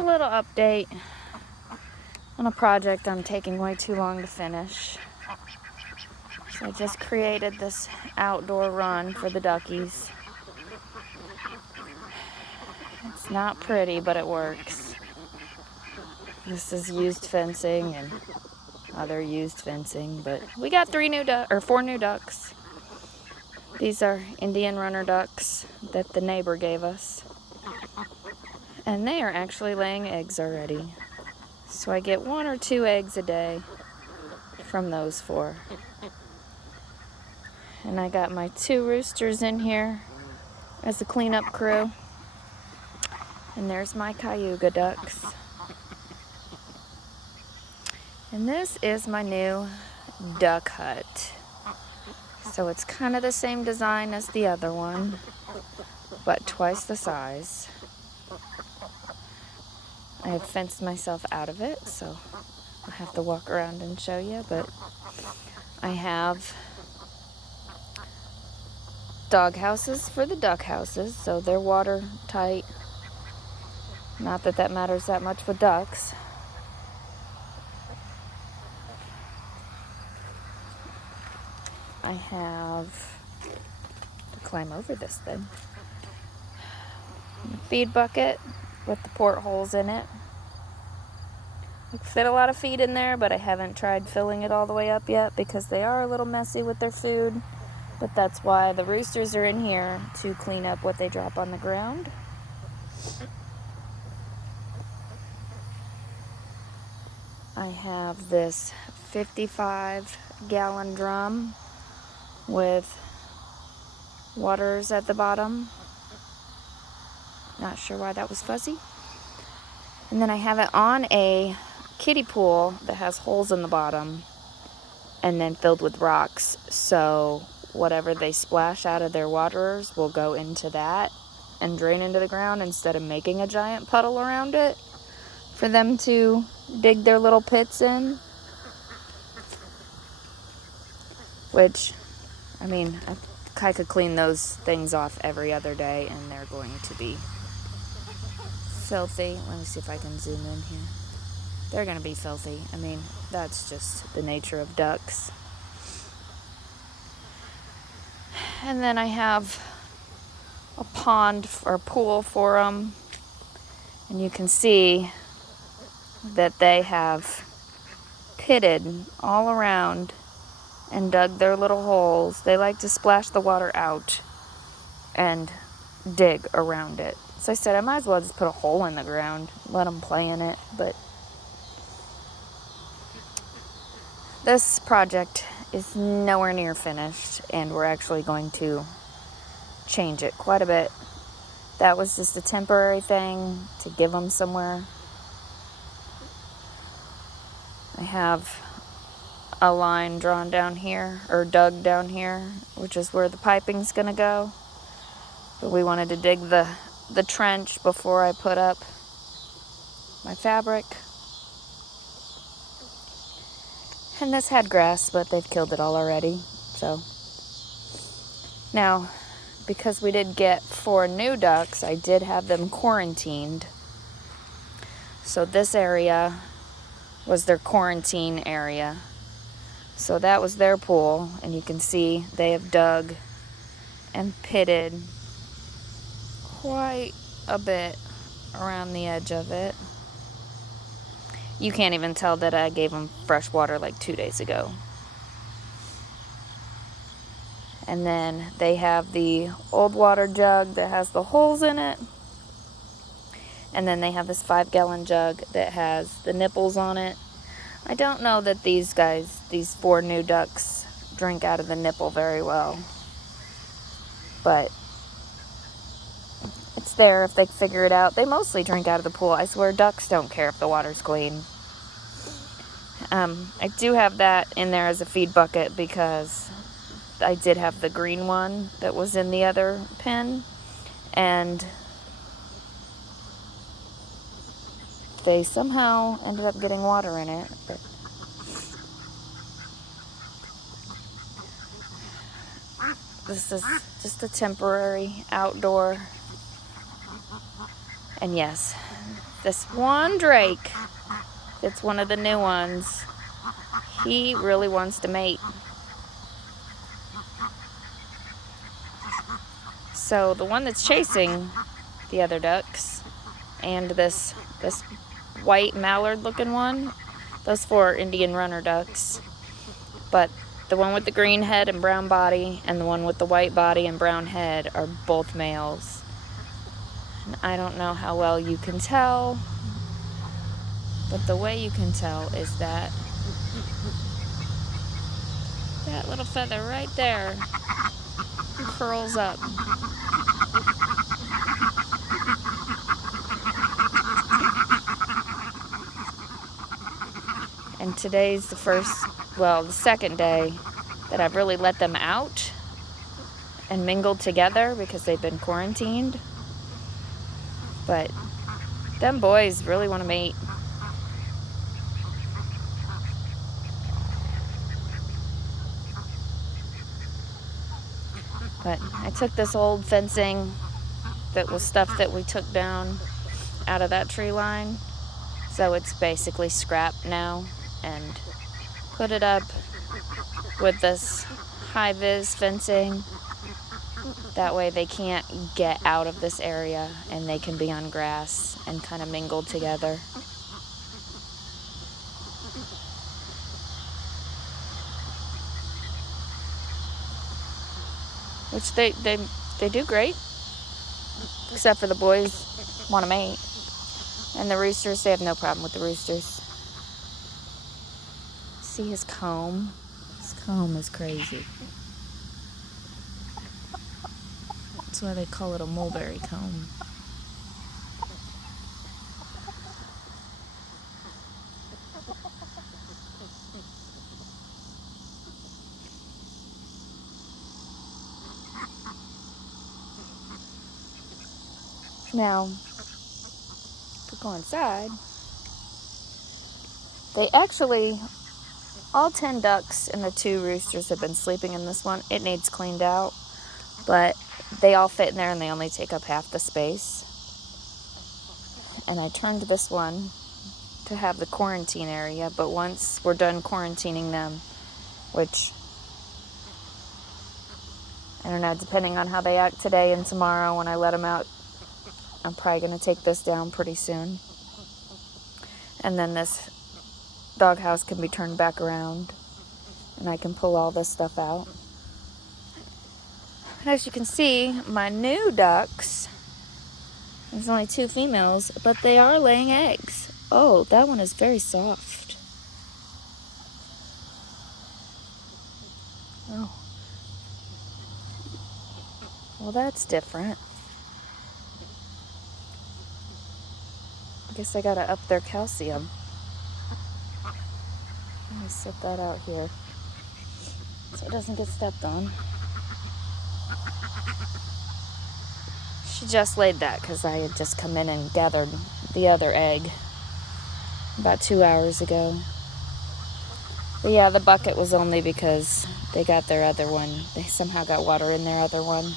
A little update on a project I'm taking way too long to finish. So I just created this outdoor run for the duckies. It's not pretty, but it works. This is used fencing and other used fencing, but we got 4 new ducks. These are Indian runner ducks that the neighbor gave us. And they are actually laying eggs already. So I get 1 or 2 eggs a day from those 4. And I got my 2 roosters in here as a cleanup crew. And there's my Cayuga ducks. And this is my new duck hut. So it's kind of the same design as the other one, but twice the size. I have fenced myself out of it, so I'll have to walk around and show you, but I have dog houses for the duck houses, so they're watertight. Not that that matters that much with ducks. I have to climb over this thing. A feed bucket with the portholes in it. I could fit a lot of feed in there, but I haven't tried filling it all the way up yet because they are a little messy with their food. But that's why the roosters are in here, to clean up what they drop on the ground. I have this 55-gallon drum with waters at the bottom. Not sure why that was fuzzy. And then I have it on a kiddie pool that has holes in the bottom and then filled with rocks. So whatever they splash out of their waterers will go into that and drain into the ground instead of making a giant puddle around it for them to dig their little pits in. Which, I mean, I could clean those things off every other day and they're going to be filthy. Let me see if I can zoom in here. They're going to be filthy. I mean, that's just the nature of ducks. And then I have a pond or pool for them. And you can see that they have pitted all around and dug their little holes. They like to splash the water out and dig around it. So I said I might as well just put a hole in the ground, let them play in it. But this project is nowhere near finished, and we're actually going to change it quite a bit. That was just a temporary thing to give them somewhere. I have a line drawn down here, or dug down here, which is where the piping's gonna go. But we wanted to dig the trench before I put up my fabric. And this had grass, but they've killed it all already. So now, because we did get 4 new ducks, I did have them quarantined. So this area was their quarantine area. So that was their pool, and you can see they have dug and pitted quite a bit around the edge of it. You can't even tell that I gave them fresh water like 2 days ago. And then they have the old water jug that has the holes in it. And then they have this 5-gallon jug that has the nipples on it. I don't know that these 4 new ducks, drink out of the nipple very well. But it's there if they figure it out. They mostly drink out of the pool. I swear ducks don't care if the water's clean. I do have that in there as a feed bucket because I did have the green one that was in the other pen. And they somehow ended up getting water in it. But this is just a temporary outdoor. And yes, this one drake, it's one of the new ones, he really wants to mate. So the one that's chasing the other ducks and this white mallard looking one, those 4 are Indian runner ducks. But the one with the green head and brown body and the one with the white body and brown head are both males. And I don't know how well you can tell, but the way you can tell is that little feather right there curls up. And today's the second day that I've really let them out and mingled together because they've been quarantined. But them boys really want to mate. But I took this old fencing that was stuff that we took down out of that tree line. So it's basically scrap now, and put it up with this high-vis fencing. That way they can't get out of this area and they can be on grass and kind of mingle together. Which they do great, except for the boys want to mate. And the roosters, they have no problem with the roosters. See his comb? His comb is crazy. That's why they call it a mulberry comb. Now, to go inside, they actually, all 10 ducks and the 2 roosters have been sleeping in this one. It needs cleaned out, but they all fit in there and they only take up half the space. And I turned this one to have the quarantine area, but once we're done quarantining them, which, I don't know, depending on how they act today and tomorrow when I let them out, I'm probably going to take this down pretty soon. And then this doghouse can be turned back around and I can pull all this stuff out. And as you can see, my new ducks, there's only 2 females, but they are laying eggs. Oh, that one is very soft. Oh. Well, that's different. I guess I gotta up their calcium. Let me set that out here so it doesn't get stepped on. She just laid that because I had just come in and gathered the other egg about 2 hours ago. But yeah, the bucket was only because they got their other one. They somehow got water in their other one.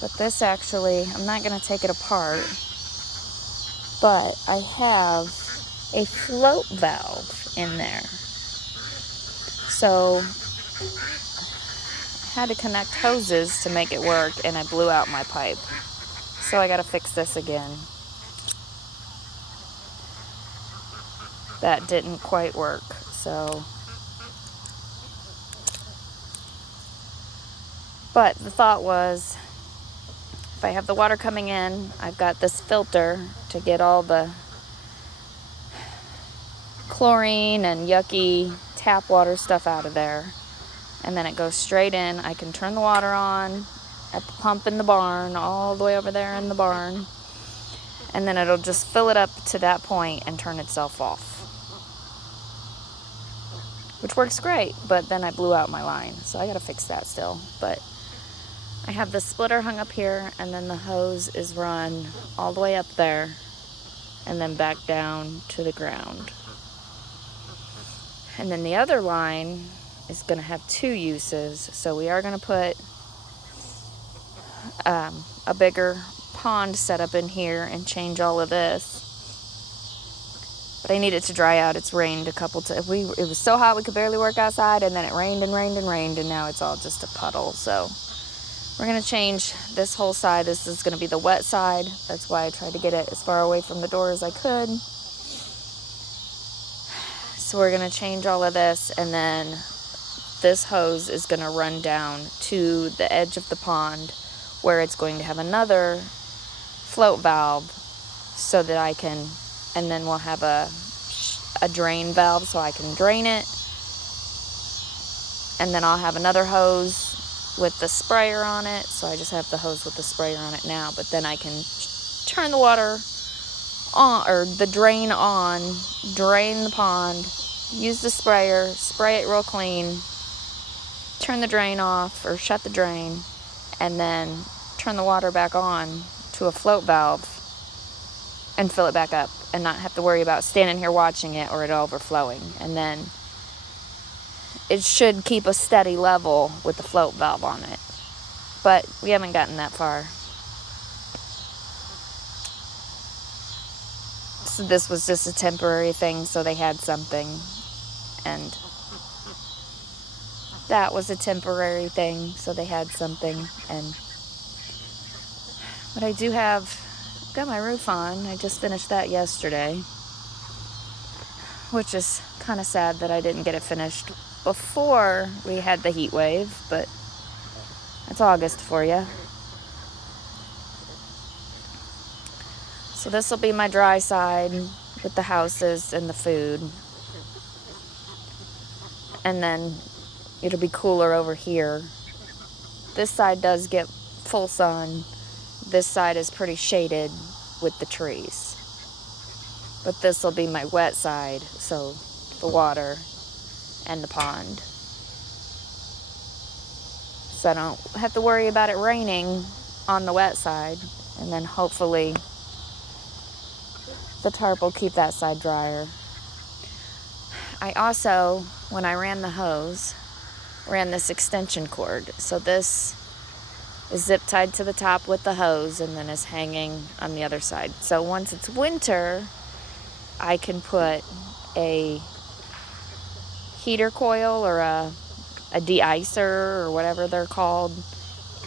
But this actually, I'm not going to take it apart, but I have a float valve in there. So I had to connect hoses to make it work, and I blew out my pipe. So I got to fix this again. That didn't quite work, so. But the thought was, if I have the water coming in, I've got this filter to get all the chlorine and yucky tap water stuff out of there. And then it goes straight in. I can turn the water on at the pump in the barn, all the way over there in the barn. And then it'll just fill it up to that point and turn itself off. Which works great, but then I blew out my line. So I gotta fix that still. But I have the splitter hung up here, and then the hose is run all the way up there and then back down to the ground. And then the other line is going to have 2 uses. So we are going to put a bigger pond set up in here and change all of this. But I need it to dry out. It's rained a couple times. It was so hot we could barely work outside, and then it rained and rained and rained, and now it's all just a puddle. So we're going to change this whole side. This is going to be the wet side. That's why I tried to get it as far away from the door as I could. So we're going to change all of this, and then this hose is going to run down to the edge of the pond where it's going to have another float valve so that I can, and then we'll have a drain valve so I can drain it. And then I'll have another hose with the sprayer on it. So I just have the hose with the sprayer on it now, but then I can turn the water on, or the drain on, drain the pond, use the sprayer, spray it real clean, turn the drain off or shut the drain, and then turn the water back on to a float valve and fill it back up and not have to worry about standing here watching it or it overflowing. And then it should keep a steady level with the float valve on it. But we haven't gotten that far. So this was just a temporary thing, so they had something. And that was a temporary thing, so they had something. But I do have, got my roof on. I just finished that yesterday, which is kind of sad that I didn't get it finished before we had the heat wave, but it's August for you. So this will be my dry side with the houses and the food. And then it'll be cooler over here. This side does get full sun. This side is pretty shaded with the trees. But this will be my wet side, so the water and the pond. So I don't have to worry about it raining on the wet side. And then hopefully the tarp will keep that side drier. I also, when I ran the hose, ran this extension cord. So this is zip tied to the top with the hose and then is hanging on the other side. So once it's winter, I can put a heater coil or a de-icer or whatever they're called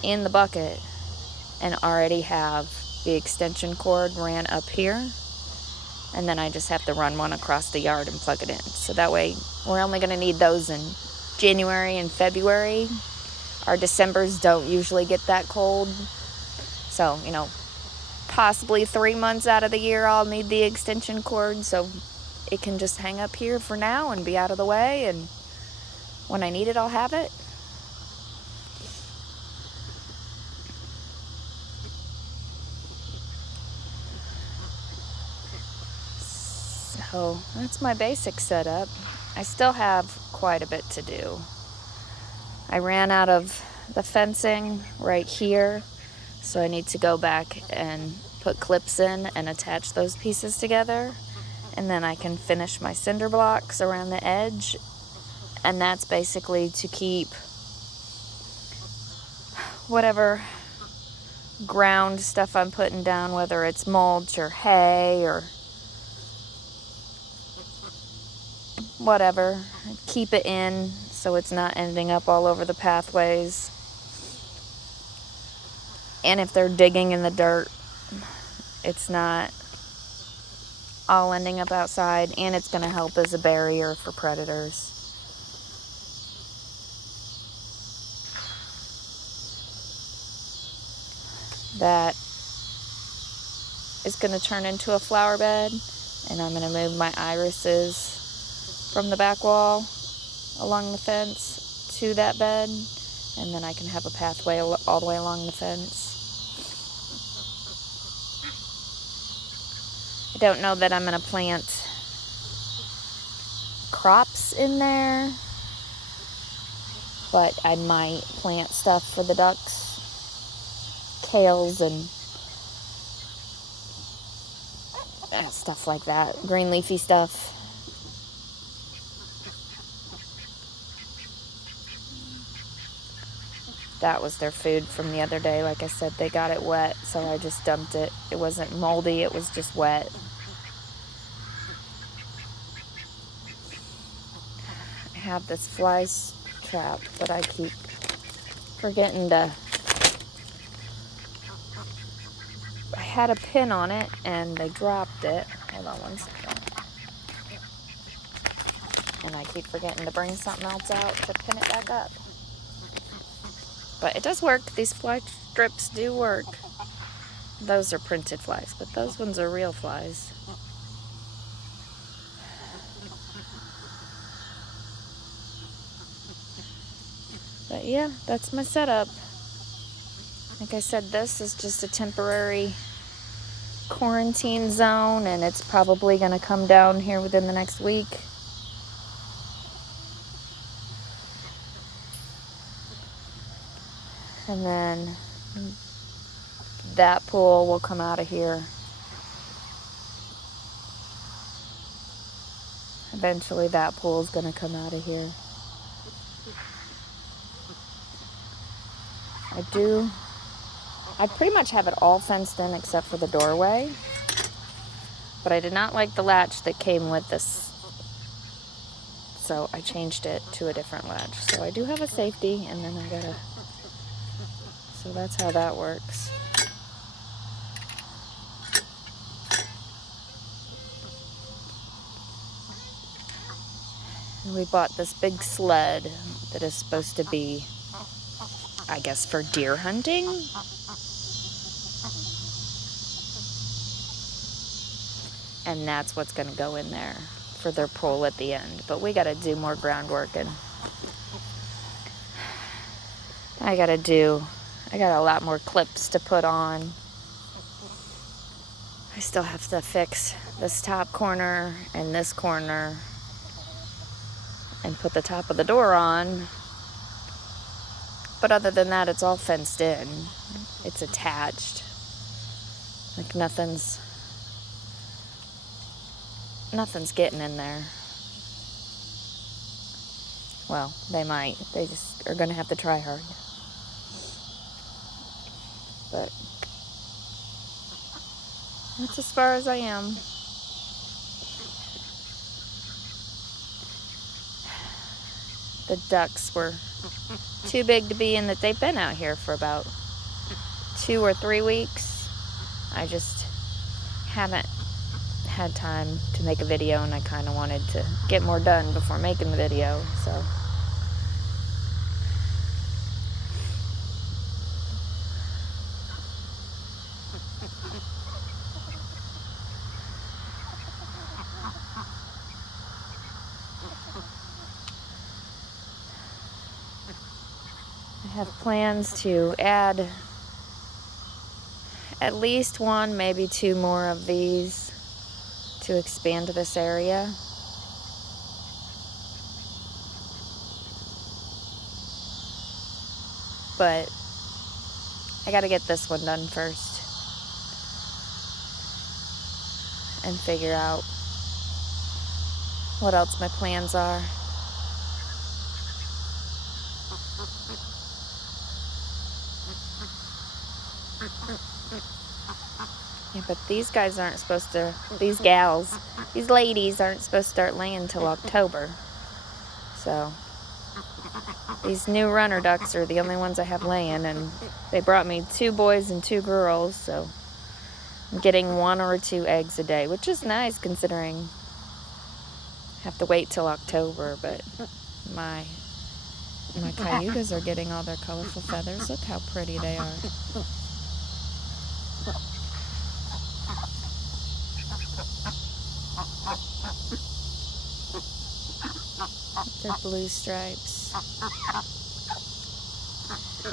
in the bucket and already have the extension cord ran up here. And then I just have to run one across the yard and plug it in. So that way, we're only going to need those in January and February. Our Decembers don't usually get that cold. So, possibly 3 months out of the year I'll need the extension cord. So it can just hang up here for now and be out of the way. And when I need it, I'll have it. So that's my basic setup. I still have quite a bit to do. I ran out of the fencing right here, so I need to go back and put clips in and attach those pieces together, and then I can finish my cinder blocks around the edge, and that's basically to keep whatever ground stuff I'm putting down, whether it's mulch or hay or whatever, keep it in so it's not ending up all over the pathways. And if they're digging in the dirt, it's not all ending up outside, and it's going to help as a barrier for predators. That is going to turn into a flower bed, and I'm going to move my irises from the back wall along the fence to that bed, and then I can have a pathway all the way along the fence. I don't know that I'm going to plant crops in there, but I might plant stuff for the ducks, kales and stuff like that, green leafy stuff. that was their food from the other day. Like I said, they got it wet, so I just dumped it. It wasn't moldy, it was just wet. I have this fly trap, but I keep forgetting to... I had a pin on it, and they dropped it. Hold on one second. And I keep forgetting to bring something else out to pin it back up. But it does work. These fly strips do work. Those are printed flies, but those ones are real flies. But yeah, that's my setup. Like I said, this is just a temporary quarantine zone, and it's probably going to come down here within the next week. And then that pool will come out of here. Eventually that pool is going to come out of here. I pretty much have it all fenced in except for the doorway. But I did not like the latch that came with this. So I changed it to a different latch. So I do have a safety, and then I gotta... So that's how that works. And we bought this big sled that is supposed to be, I guess, for deer hunting. And that's what's going to go in there for their pole at the end. But we got to do more groundwork, and I got a lot more clips to put on. I still have to fix this top corner and this corner and put the top of the door on. But other than that, it's all fenced in. It's attached. Like nothing's getting in there. Well, they might. They just are going to have to try hard. But that's as far as I am. The ducks were too big to be in that. They've been out here for about 2 or 3 weeks. I just haven't had time to make a video, and I kind of wanted to get more done before making the video, so I have plans to add at least 1, maybe 2 more of these to expand this area. But I gotta get this one done first and figure out what else my plans are. Yeah, but these guys aren't supposed to, these ladies aren't supposed to start laying till October. So, these new runner ducks are the only ones I have laying, and they brought me 2 boys and 2 girls, so I'm getting 1 or 2 eggs a day, which is nice considering I have to wait till October, but my cayugas are getting all their colorful feathers. Look how pretty they are. They're blue stripes.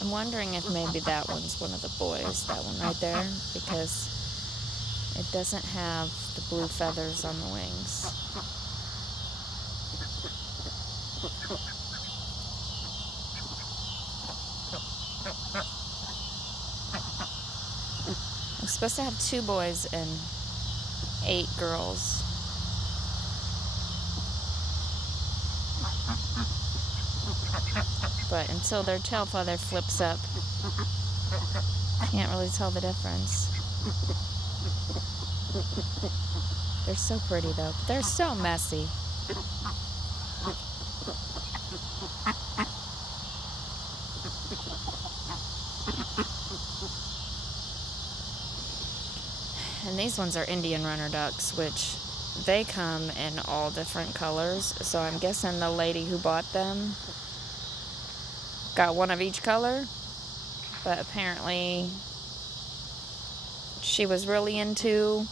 I'm wondering if maybe that one's one of the boys, that one right there, because it doesn't have the blue feathers on the wings. I'm supposed to have 2 boys and 8 girls. But until their tail feather flips up, can't really tell the difference. They're so pretty though, but they're so messy. And these ones are Indian runner ducks, which they come in all different colors. So I'm guessing the lady who bought them got one of each color. But apparently she was really into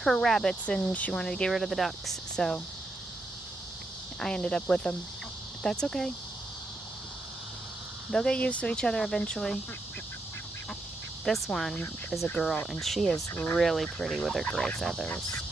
her rabbits and she wanted to get rid of the ducks. So I ended up with them. But that's okay. They'll get used to each other eventually. This one is a girl, and she is really pretty with her gray feathers.